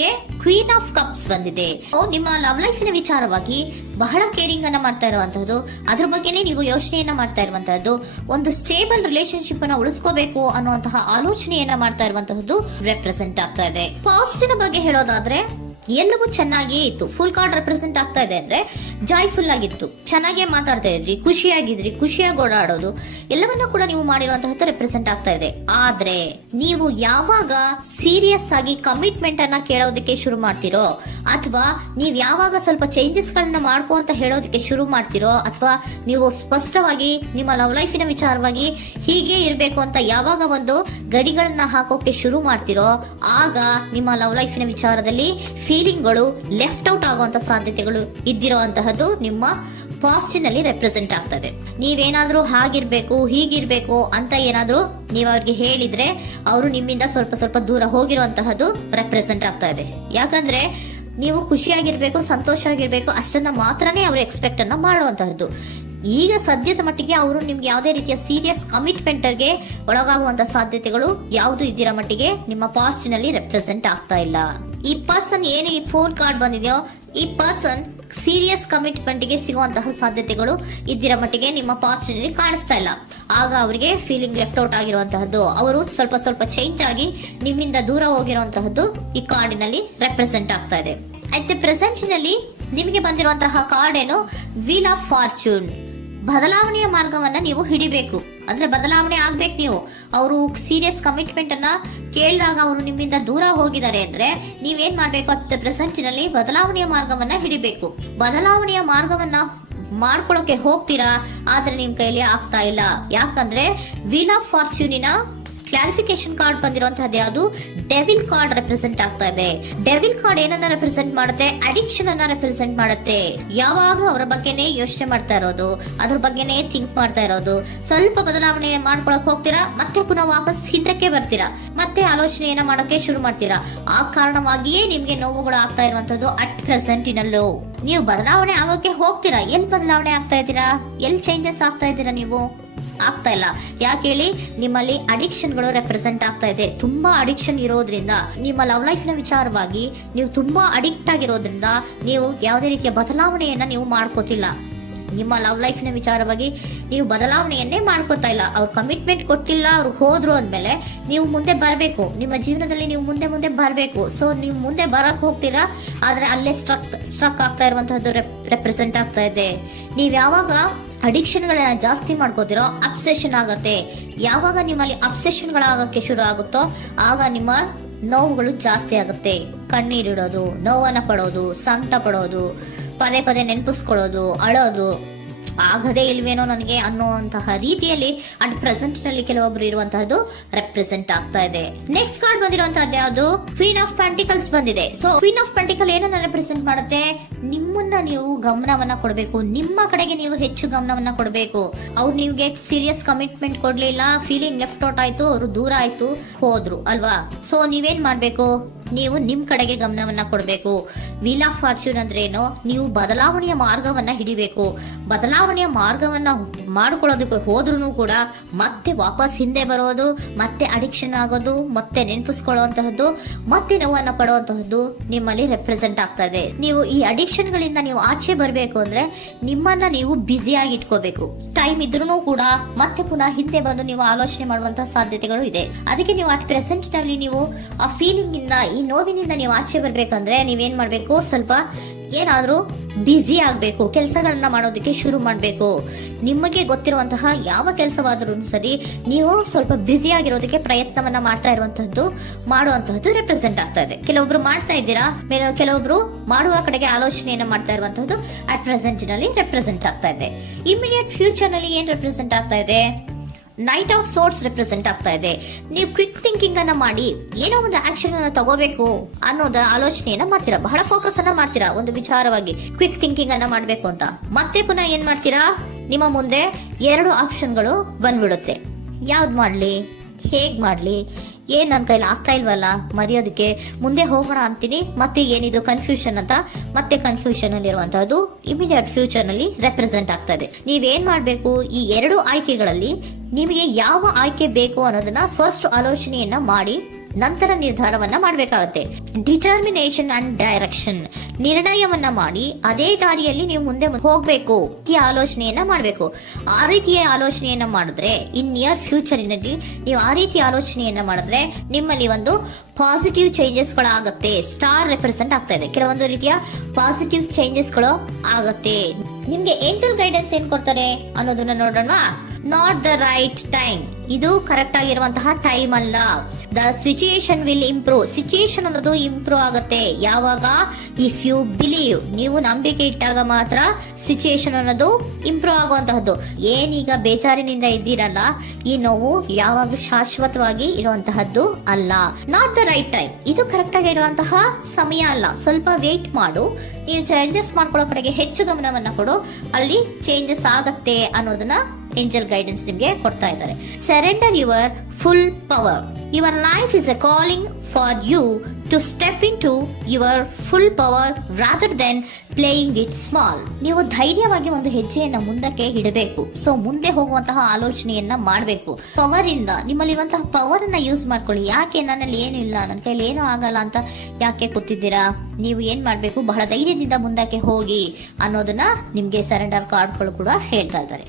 ನಿಮಗೆ queen of cups ಬಂದಿದೆ. ನಿಮ್ಮ ಲವ್ ಲೈಫ್ ನ ವಿಚಾರವಾಗಿ ಬಹಳ ಕೇರಿಂಗ್ ಅನ್ನ ಮಾಡ್ತಾ ಇರುವಂತಹದ್ದು, ಅದ್ರ ಬಗ್ಗೆನೇ ನೀವು ಯೋಚನೆಯನ್ನ ಮಾಡ್ತಾ ಇರುವಂತಹದ್ದು, ಒಂದು ಸ್ಟೇಬಲ್ ರಿಲೇಶನ್ಶಿಪ್ ಅನ್ನ ಉಳಿಸ್ಕೋಬೇಕು ಅನ್ನುವಂತಹ ಆಲೋಚನೆಯನ್ನ ಮಾಡ್ತಾ ಇರುವಂತಹದ್ದು ರೆಪ್ರೆಸೆಂಟ್ ಆಗ್ತಾ ಇದೆ. ಪಾಸಿಟಿವ್ ಬಗ್ಗೆ ಹೇಳೋದಾದ್ರೆ ಎಲ್ಲವೂ ಚೆನ್ನಾಗಿಯೇ ಇತ್ತು. ಫುಲ್ ಕಾರ್ಡ್ ರೆಪ್ರೆಸೆಂಟ್ ಆಗ್ತಾ ಇದೆ ಅಂದ್ರೆ ಜಾಯ್ಫುಲ್ ಆಗಿತ್ತು, ಚೆನ್ನಾಗೇ ಮಾತಾಡ್ತಾ ಇದ್ರಿ, ಖುಷಿಯಾಗಿದ್ರಿ, ಖುಷಿಯಾಗಿ ಓಡಾಡೋದು ಎಲ್ಲವನ್ನ ಕೂಡ ನೀವು ಮಾಡಿರುವಂತಹದ್ದು ರೆಪ್ರೆಸೆಂಟ್ ಆಗ್ತಾ ಇದೆ. ಆದ್ರೆ ನೀವು ಯಾವಾಗ ಸೀರಿಯಸ್ ಆಗಿ ಕಮಿಟ್ಮೆಂಟ್ ಅನ್ನ ಕೇಳೋದಕ್ಕೆ ಶುರು ಮಾಡ್ತಿರೋ, ಅಥವಾ ನೀವ್ ಯಾವಾಗ ಸ್ವಲ್ಪ ಚೇಂಜಸ್ ಗಳನ್ನ ಮಾಡ್ಕೋ ಅಂತ ಹೇಳೋದಕ್ಕೆ ಶುರು ಮಾಡ್ತಿರೋ, ಅಥವಾ ನೀವು ಸ್ಪಷ್ಟವಾಗಿ ನಿಮ್ಮ ಲವ್ ಲೈಫಿನ ವಿಚಾರವಾಗಿ ಹೀಗೆ ಇರ್ಬೇಕು ಅಂತ ಯಾವಾಗ ಒಂದು ಗಡಿಗಳನ್ನ ಹಾಕೋಕೆ ಶುರು ಮಾಡ್ತಿರೋ, ಆಗ ನಿಮ್ಮ ಲವ್ ಲೈಫಿನ ವಿಚಾರದಲ್ಲಿ ಫೀಲಿಂಗ್ಗಳು ಲೆಫ್ಟ್ ಔಟ್ ಆಗುವಂತ ಸಾಧ್ಯತೆಗಳು ಇದ್ದಿರುವಂತಹದ್ದು ನಿಮ್ಮ ಪಾಸಿಟಿವ್ ನಲ್ಲಿ ರೆಪ್ರೆಸೆಂಟ್ ಆಗ್ತದೆ. ನೀವೇನಾದ್ರೂ ಹಾಗಿರ್ಬೇಕು ಹೀಗಿರ್ಬೇಕು ಅಂತ ಏನಾದ್ರೂ ನೀವು ಅವ್ರಿಗೆ ಹೇಳಿದ್ರೆ ಅವರು ನಿಮ್ಮಿಂದ ಸ್ವಲ್ಪ ಸ್ವಲ್ಪ ದೂರ ಹೋಗಿರುವಂತಹದ್ದು ರೆಪ್ರೆಸೆಂಟ್ ಆಗ್ತಾ ಇದೆ. ಯಾಕಂದ್ರೆ ನೀವು ಖುಷಿಯಾಗಿರ್ಬೇಕು, ಸಂತೋಷವಾಗಿರ್ಬೇಕು ಅಷ್ಟನ್ನ ಮಾತ್ರನೇ ಅವರು ಎಕ್ಸ್ಪೆಕ್ಟ್ ಅನ್ನ ಮಾಡುವಂತಹದ್ದು. ಈಗ ಸದ್ಯದ ಮಟ್ಟಿಗೆ ಅವರು ನಿಮ್ಗೆ ಯಾವುದೇ ರೀತಿಯ ಸೀರಿಯಸ್ ಕಮಿಟ್ಮೆಂಟ್ ಗೆ ಒಳಗಾಗುವಂತ ಸಾಧ್ಯತೆಗಳು ಯಾವುದು ಇದ್ದಿರೋ ಮಟ್ಟಿಗೆ ನಿಮ್ಮ ಪಾಸ್ಟ್ ನಲ್ಲಿ ರೆಪ್ರೆಸೆಂಟ್ ಆಗ್ತಾ ಇಲ್ಲ. ಈ ಪರ್ಸನ್ ಏನೇ ಫೋನ್ ಕಾರ್ಡ್ ಬಂದಿದೆಯೋ, ಈ ಪರ್ಸನ್ ಸೀರಿಯಸ್ ಕಮಿಟ್ಮೆಂಟ್ ಗೆ ಸಿಗುವಂತಹ ಸಾಧ್ಯತೆಗಳು ಇದ್ದಿರೋ ಮಟ್ಟಿಗೆ ನಿಮ್ಮ ಪಾಸ್ಟ್ ನಲ್ಲಿ ಕಾಣಿಸ್ತಾ ಇಲ್ಲ. ಆಗ ಅವರಿಗೆ ಫೀಲಿಂಗ್ ಲೆಫ್ಟ್ ಔಟ್ ಆಗಿರುವಂತಹದ್ದು, ಅವರು ಸ್ವಲ್ಪ ಸ್ವಲ್ಪ ಚೇಂಜ್ ಆಗಿ ನಿಮ್ಮಿಂದ ದೂರ ಹೋಗಿರುವಂತಹದ್ದು ಈ ಕಾರ್ಡಿನಲ್ಲಿ ರೆಪ್ರೆಸೆಂಟ್ ಆಗ್ತಾ ಇದೆ. ಅಟ್ ದ ಪ್ರೆಸೆಂಟ್ ನಲ್ಲಿ ನಿಮಗೆ ಬಂದಿರುವಂತಹ ಕಾರ್ಡ್ ಏನು, ವೀಲ್ ಆಫ್ ಫಾರ್ಚೂನ್. ಬದಲಾವಣೆಯ ಮಾರ್ಗವನ್ನ ನೀವು ಹಿಡಿಬೇಕು, ಅಂದ್ರೆ ಬದಲಾವಣೆ ಆಗ್ಬೇಕು. ನೀವು ಅವರು ಸೀರಿಯಸ್ ಕಮಿಟ್ಮೆಂಟ್ ಅನ್ನ ಕೇಳಿದಾಗ ಅವರು ನಿಮ್ಮಿಂದ ದೂರ ಹೋಗಿದ್ದಾರೆ ಅಂದ್ರೆ ನೀವೇನ್ ಮಾಡ್ಬೇಕು, ಅಟ್ ದ ಪ್ರೆಸೆಂಟ್ ನಲ್ಲಿ ಬದಲಾವಣೆಯ ಮಾರ್ಗವನ್ನ ಹಿಡಿಬೇಕು. ಬದಲಾವಣೆಯ ಮಾರ್ಗವನ್ನ ಮಾಡ್ಕೊಳಕ್ಕೆ ಹೋಗ್ತೀರಾ, ಆದ್ರೆ ನಿಮ್ ಕೈಲಿ ಆಗ್ತಾ ಇಲ್ಲ. ಯಾಕಂದ್ರೆ ವೀಲ್ ಆಫ್ ಫಾರ್ಚೂನಿನ ಕ್ಲಾರಿಫಿಕೇಶನ್ ಕಾರ್ಡ್ ಬಂದಿರುವಂತಹದ್ದು ಯಾವುದು, ಡೆವಿಲ್ ಕಾರ್ಡ್ ರೆಪ್ರೆಸೆಂಟ್ ಆಗ್ತಾ ಇದೆ. ಡೆವಿಲ್ ಕಾರ್ಡ್ ಏನನ್ನ ರೆಪ್ರೆಸೆಂಟ್ ಮಾಡುತ್ತೆ, ಅಡಿಕ್ಷನ್ ಅನ್ನ ರೆಪ್ರೆಸೆಂಟ್ ಮಾಡುತ್ತೆ. ಯಾವಾಗ್ಲೂ ಅವರ ಬಗ್ಗೆನೇ ಯೋಚನೆ ಮಾಡ್ತಾ ಇರೋದು, ಅದ್ರ ಬಗ್ಗೆನೇ ಥಿಂಕ್ ಮಾಡ್ತಾ ಇರೋದು. ಸ್ವಲ್ಪ ಬದಲಾವಣೆ ಮಾಡ್ಕೊಳಕ್ ಹೋಗ್ತೀರಾ, ಮತ್ತೆ ಪುನಃ ವಾಪಸ್ ಹಿಂದಕ್ಕೆ ಬರ್ತೀರಾ, ಮತ್ತೆ ಆಲೋಚನೆಯನ್ನ ಮಾಡಕ್ಕೆ ಶುರು ಮಾಡ್ತೀರಾ. ಆ ಕಾರಣವಾಗಿಯೇ ನಿಮ್ಗೆ ನೋವುಗಳು ಆಗ್ತಾ ಇರುವಂತದ್ದು ಅಟ್ ಪ್ರೆಸೆಂಟಿನಲ್ಲೂ. ನೀವು ಬದಲಾವಣೆ ಆಗೋಕೆ ಹೋಗ್ತೀರಾ, ಎಲ್ಲಿ ಬದಲಾವಣೆ ಆಗ್ತಾ ಇದ್ದೀರಾ, ಎಲ್ಲಿ ಚೇಂಜಸ್ ಆಗ್ತಾ ಇದ್ದೀರಾ, ನೀವು ಆಗ್ತಾ ಇಲ್ಲ. ಯಾಕೆ ಹೇಳಿ, ನಿಮ್ಮಲ್ಲಿ ಅಡಿಕ್ಷನ್ ಗಳು ರೆಪ್ರೆಸೆಂಟ್ ಆಗ್ತಾ ಇದೆ. ತುಂಬಾ ಅಡಿಕ್ಷನ್ ಇರೋದ್ರಿಂದ, ನಿಮ್ಮ ಲವ್ ಲೈಫ್ ನ ವಿಚಾರವಾಗಿ ನೀವು ತುಂಬಾ ಅಡಿಕ್ಟ್ ಆಗಿರೋದ್ರಿಂದ ನೀವು ಯಾವುದೇ ರೀತಿಯ ಬದಲಾವಣೆಯನ್ನ ನೀವು ಮಾಡ್ಕೋತಿಲ್ಲ. ನಿಮ್ಮ ಲವ್ ಲೈಫ್ ನ ವಿಚಾರವಾಗಿ ನೀವು ಬದಲಾವಣೆಯನ್ನೇ ಮಾಡ್ಕೋತಾ ಇಲ್ಲ. ಅವ್ರು ಕಮಿಟ್ಮೆಂಟ್ ಕೊಟ್ಟಿಲ್ಲ, ಅವ್ರು ಹೋದ್ರು ಅಂದ್ಮೇಲೆ ನೀವು ಮುಂದೆ ಬರ್ಬೇಕು, ನಿಮ್ಮ ಜೀವನದಲ್ಲಿ ನೀವು ಮುಂದೆ ಬರ್ಬೇಕು. ಸೊ ನೀವು ಮುಂದೆ ಬರಕ್ ಹೋಗ್ತೀರಾ, ಆದ್ರೆ ಅಲ್ಲೇ ಸ್ಟ್ರಕ್ ಆಗ್ತಾ ಇರುವಂತಹದ್ದು ರೆಪ್ರೆಸೆಂಟ್ ಆಗ್ತಾ ಇದೆ. ನೀವ್ ಯಾವಾಗ ಅಡಿಕ್ಷನ್ ಗಳನ್ನ ಜಾಸ್ತಿ ಮಾಡ್ಕೋತಿರೋ ಅಬ್ಸೆಷನ್ ಆಗತ್ತೆ. ಯಾವಾಗ ನಿಮ್ಮಲ್ಲಿ ಅಬ್ಸೆಷನ್ ಗಳಾಗಕ್ಕೆ ಶುರು ಆಗುತ್ತೋ ಆಗ ನಿಮ್ಮ ನೋವುಗಳು ಜಾಸ್ತಿ ಆಗುತ್ತೆ. ಕಣ್ಣೀರಿಡೋದು, ನೋವನ್ನ ಪಡೋದು, ಸಂಕಟ ಪಡೋದು, ಪದೇ ಪದೇ ನೆನಪಿಸ್ಕೊಳ್ಳೋದು, ಅಳೋದು, ಆಗದೇ ಇಲ್ವೇನೋ ನನಗೆ ಅನ್ನುವಂತಹ ರೀತಿಯಲ್ಲಿ ಅಟ್ ಪ್ರೆಸೆಂಟ್ ನಲ್ಲಿ ಕೆಲವೊಬ್ರು ಇರುವಂತಹದ್ದು ರೆಪ್ರೆಸೆಂಟ್ ಆಗ್ತಾ ಇದೆ. ನೆಕ್ಸ್ಟ್ ಕಾರ್ಡ್ ಬಂದಿರುವಂತಹದ್ದು ಯಾವುದು, ಕ್ವೀನ್ ಆಫ್ ಪೆಂಟಿಕಲ್ಸ್ ಬಂದಿದೆ. ಸೊ ಕ್ವೀನ್ ಆಫ್ ಪೆಂಟಿಕಲ್ ಏನನ್ನ ರೆಪ್ರೆಸೆಂಟ್ ಮಾಡುತ್ತೆ, ನಿಮ್ಮನ್ನ ನೀವು ಗಮನವನ್ನ ಕೊಡಬೇಕು, ನಿಮ್ಮ ಕಡೆಗೆ ನೀವು ಹೆಚ್ಚು ಗಮನವನ್ನ ಕೊಡಬೇಕು. ಅವ್ರು ನಿಮ್ಗೆ ಸೀರಿಯಸ್ ಕಮಿಟ್ಮೆಂಟ್ ಕೊಡ್ಲಿಲ್ಲ, ಫೀಲಿಂಗ್ ಲೆಫ್ಟ್ ಔಟ್ ಆಯ್ತು, ಅವರು ದೂರ ಆಯ್ತು, ಹೋದ್ರು ಅಲ್ವಾ. ಸೊ ನೀವೇನ್ ಮಾಡ್ಬೇಕು, ನೀವು ನಿಮ್ ಕಡೆಗೆ ಗಮನವನ್ನ ಕೊಡಬೇಕು. ವೀಲ್ ಆಫ್ ಫಾರ್ಚೂನ್ ಅಂದ್ರೆ ಏನು, ನೀವು ಬದಲಾವಣೆಯ ಮಾರ್ಗವನ್ನ ಹಿಡಿಬೇಕು. ಬದಲಾವಣೆಯ ಮಾರ್ಗವನ್ನ ಮಾಡ್ಕೊಳ್ಳೋದಕ್ಕೆ ಹೋದ್ರೂ ಕೂಡ ಮತ್ತೆ ವಾಪಸ್ ಹಿಂದೆ ಬರೋದು, ಮತ್ತೆ ಅಡಿಕ್ಷನ್ ಆಗೋದು, ಮತ್ತೆ ನೆನಪಿಸ್ಕೊಳ್ಳುವಂತಹದ್ದು, ಮತ್ತೆ ನೋವನ್ನ ಪಡುವಂತಹದ್ದು ನಿಮ್ಮಲ್ಲಿ ರೆಪ್ರೆಸೆಂಟ್ ಆಗ್ತಾ ಇದೆ. ನೀವು ಈ ಅಡಿಕ್ಷನ್ ಗಳಿಂದ ನೀವು ಆಚೆ ಬರಬೇಕು ಅಂದ್ರೆ ನಿಮ್ಮನ್ನ ನೀವು ಬ್ಯುಸಿಯಾಗಿ ಇಟ್ಕೋಬೇಕು. ಟೈಮ್ ಇದ್ರೂ ಕೂಡ ಮತ್ತೆ ಪುನಃ ಹಿಂದೆ ಬಂದು ನೀವು ಆಲೋಚನೆ ಮಾಡುವಂತಹ ಸಾಧ್ಯತೆಗಳು ಇದೆ. ಅದಕ್ಕೆ ನೀವು ಅಟ್ ಪ್ರೆಸೆಂಟ್ ನಲ್ಲಿ ನೀವು ಆ ಫೀಲಿಂಗ್ ಇಂದ, ಈ ನೋವಿನಿಂದ ನೀವು ಆಚೆ ಬರ್ಬೇಕಂದ್ರೆ ನೀವೇನ್ ಮಾಡ್ಬೇಕು, ಸ್ವಲ್ಪ ಏನಾದ್ರೂ ಬ್ಯುಸಿ ಆಗ್ಬೇಕು, ಕೆಲಸಗಳನ್ನ ಮಾಡೋದಕ್ಕೆ ಶುರು ಮಾಡ್ಬೇಕು. ನಿಮಗೆ ಗೊತ್ತಿರುವಂತಹ ಯಾವ ಕೆಲಸವಾದ್ರೂ ಸರಿ, ನೀವು ಸ್ವಲ್ಪ ಬ್ಯುಸಿ ಆಗಿರೋದಕ್ಕೆ ಪ್ರಯತ್ನವನ್ನ ಮಾಡ್ತಾ ಇರುವಂತಹದ್ದು, ಮಾಡುವಂತಹದ್ದು ರೆಪ್ರೆಸೆಂಟ್ ಆಗ್ತಾ ಇದೆ. ಕೆಲವೊಬ್ರು ಮಾಡ್ತಾ ಇದ್ದೀರಾ, ಕೆಲವೊಬ್ರು ಮಾಡುವ ಕಡೆಗೆ ಆಲೋಚನೆಯನ್ನ ಮಾಡ್ತಾ ಇರುವಂತಹದ್ದು ಅಟ್ ಪ್ರೆಸೆಂಟ್ ನಲ್ಲಿ ರೆಪ್ರೆಸೆಂಟ್ ಆಗ್ತಾ ಇದೆ. ಇಮಿಡಿಯೇಟ್ ಫ್ಯೂಚರ್ ನಲ್ಲಿ ಏನ್ ರೆಪ್ರೆಸೆಂಟ್ ಆಗ್ತಾ ಇದೆ, ನೈಟ್ ಆಫ್ ಸೋರ್ಟ್ಸ್ ರೆಪ್ರೆಸೆಂಟ್ ಆಗ್ತಾ ಇದೆ. ನೀವು ಕ್ವಿಕ್ ಥಿಂಕಿಂಗ್ ಅನ್ನ ಮಾಡಿ ಏನೋ ಒಂದು ಆಕ್ಷನ್ ಅನ್ನ ತಗೋಬೇಕು ಅನ್ನೋದ ಆಲೋಚನೆಯನ್ನ ಮಾಡ್ತೀರಾ, ಬಹಳ ಫೋಕಸ್ ಅನ್ನ ಮಾಡ್ತೀರಾ ಒಂದು ವಿಚಾರವಾಗಿ, ಕ್ವಿಕ್ ಥಿಂಕಿಂಗ್ ಅನ್ನ ಮಾಡ್ಬೇಕು ಅಂತ. ಮತ್ತೆ ಪುನಃ ಏನ್ ಮಾಡ್ತೀರಾ, ನಿಮ್ಮ ಮುಂದೆ 2 ಆಪ್ಷನ್ಗಳು ಬಂದ್ಬಿಡುತ್ತೆ. ಯಾವ್ದು ಮಾಡ್ಲಿ, ಹೇಗ್ ಮಾಡ್ಲಿ, ಏನ್ ನನ್ನ ಕೈಲಿ ಆಗ್ತಾ ಇಲ್ವಲ್ಲ ಮರೆಯೋದಕ್ಕೆ, ಮುಂದೆ ಹೋಗೋಣ ಅಂತೀನಿ, ಮತ್ತೆ ಏನಿದು ಕನ್ಫ್ಯೂಷನ್ ಅಂತ ಮತ್ತೆ ಕನ್ಫ್ಯೂಷನ್ ಅಲ್ಲಿ ಇರುವಂತಹದ್ದು ಇಮಿಡಿಯೇಟ್ ಫ್ಯೂಚರ್ ನಲ್ಲಿ ರೆಪ್ರೆಸೆಂಟ್ ಆಗ್ತಾ ಇದೆ. ನೀವೇನ್ ಮಾಡ್ಬೇಕು, ಈ 2 ಆಯ್ಕೆಗಳಲ್ಲಿ ನಿಮಗೆ ಯಾವ ಆಯ್ಕೆ ಬೇಕು ಅನ್ನೋದನ್ನ ಫಸ್ಟ್ ಆಲೋಚನೆಯನ್ನ ಮಾಡಿ ನಂತರ ನಿರ್ಧಾರವನ್ನ ಮಾಡಬೇಕಾಗತ್ತೆ. ಡಿಟರ್ಮಿನೇಷನ್ ಅಂಡ್ ಡೈರೆಕ್ಷನ್, ನಿರ್ಣಯವನ್ನ ಮಾಡಿ ಅದೇ ದಾರಿಯಲ್ಲಿ ನೀವು ಮುಂದೆ ಹೋಗ್ಬೇಕು ಈ ಆಲೋಚನೆಯನ್ನ ಮಾಡಬೇಕು. ಆ ರೀತಿಯ ಆಲೋಚನೆಯನ್ನ ಮಾಡಿದ್ರೆ ಇನ್ ನಿಯರ್ ಫ್ಯೂಚರಿನಲ್ಲಿ ನೀವು ಆ ರೀತಿಯ ಆಲೋಚನೆಯನ್ನ ಮಾಡಿದ್ರೆ ನಿಮ್ಮಲ್ಲಿ ಒಂದು ಪಾಸಿಟಿವ್ ಚೇಂಜಸ್ ಗಳಾಗತ್ತೆ. ಸ್ಟಾರ್ ರೆಪ್ರೆಸೆಂಟ್ ಆಗ್ತಾ ಇದೆ, ಕೆಲವೊಂದು ರೀತಿಯ ಪಾಸಿಟಿವ್ ಚೇಂಜಸ್ ಗಳು ಆಗತ್ತೆ. ನಿಮ್ಗೆ ಏಂಜಲ್ ಗೈಡೆನ್ಸ್ ಏನ್ ಕೊಡ್ತಾರೆ ಅನ್ನೋದನ್ನ ನೋಡೋಣ. ನಾಟ್ ದ ರೈಟ್ ಟೈಮ್, ಇದು ಕರೆಕ್ಟ್ ಆಗಿರುವಂತಹ ಟೈಮ್ ಅಲ್ಲ. The situation will improve, situation ಅನ್ನೋದು ಇಂಪ್ರೂವ್ ಆಗುತ್ತೆ ಯಾವಾಗ, ಇಫ್ ಯು ಬಿಲೀವ್, ನೀವು ನಂಬಿಕೆ ಇಟ್ಟಾಗ ಮಾತ್ರ ಸಿಚುಯೇಷನ್ ಅನ್ನೋದು ಇಂಪ್ರೂವ್ ಆಗುವಂತಹದ್ದು. ಏನೀಗ ಬೇಜಾರಿನಿಂದ ಇದ್ದೀರಲ್ಲ, ಈ ನೋವು ಯಾವಾಗಲೂ ಶಾಶ್ವತವಾಗಿ ಇರುವಂತಹದ್ದು ಅಲ್ಲ. ನಾಟ್ ದ ರೈಟ್ ಟೈಮ್, ಇದು ಕರೆಕ್ಟ್ ಆಗಿರುವಂತಹ ಸಮಯ ಅಲ್ಲ. ಸ್ವಲ್ಪ ವೇಟ್ ಮಾಡು, ನೀವು ಚೇಂಜಸ್ ಮಾಡ್ಕೊಳ್ಳೋ ಕಡೆಗೆ ಹೆಚ್ಚು ಗಮನವನ್ನ ಕೊಡು, ಅಲ್ಲಿ ಚೇಂಜಸ್ ಆಗತ್ತೆ ಅನ್ನೋದನ್ನ ಏಂಜಲ್ ಗೈಡೆನ್ಸ್ ನಿಮ್ಗೆ ಕೊಡ್ತಾ ಇದ್ದಾರೆ. Surrender your full power. Your life is a calling for you to step into your full power rather than playing it small. ನೀವು ಧೈರ್ಯವಾಗಿ ಒಂದು ಹೆಜ್ಜೆಯನ್ನ ಮುಂದಕ್ಕೆ ಇಡಬೇಕು. ಸೊ ಮುಂದೆ ಹೋಗುವಂತಹ ಆಲೋಚನೆಯನ್ನ ಮಾಡಬೇಕು. ಪವರ್ ಇಂದ, ನಿಮ್ಮಲ್ಲಿರುವಂತಹ ಪವರ್ ಅನ್ನ ಯೂಸ್ ಮಾಡ್ಕೊಳ್ಳಿ. ಯಾಕೆ ನನ್ನಲ್ಲಿ ಏನು ಇಲ್ಲ, ನನ್ನ ಕೈಲಿ ಏನೂ ಆಗಲ್ಲ ಅಂತ ಯಾಕೆ ಕೂತಿದ್ದೀರಾ? ನೀವು ಏನ್ ಮಾಡ್ಬೇಕು, ಬಹಳ ಧೈರ್ಯದಿಂದ ಮುಂದಕ್ಕೆ ಹೋಗಿ ಅನ್ನೋದನ್ನ ನಿಮ್ಗೆ ಸರೆಂಡರ್ ಕಾರ್ಡ್ಗಳು ಕೂಡ ಹೇಳ್ತಾ ಇದ್ದಾರೆ.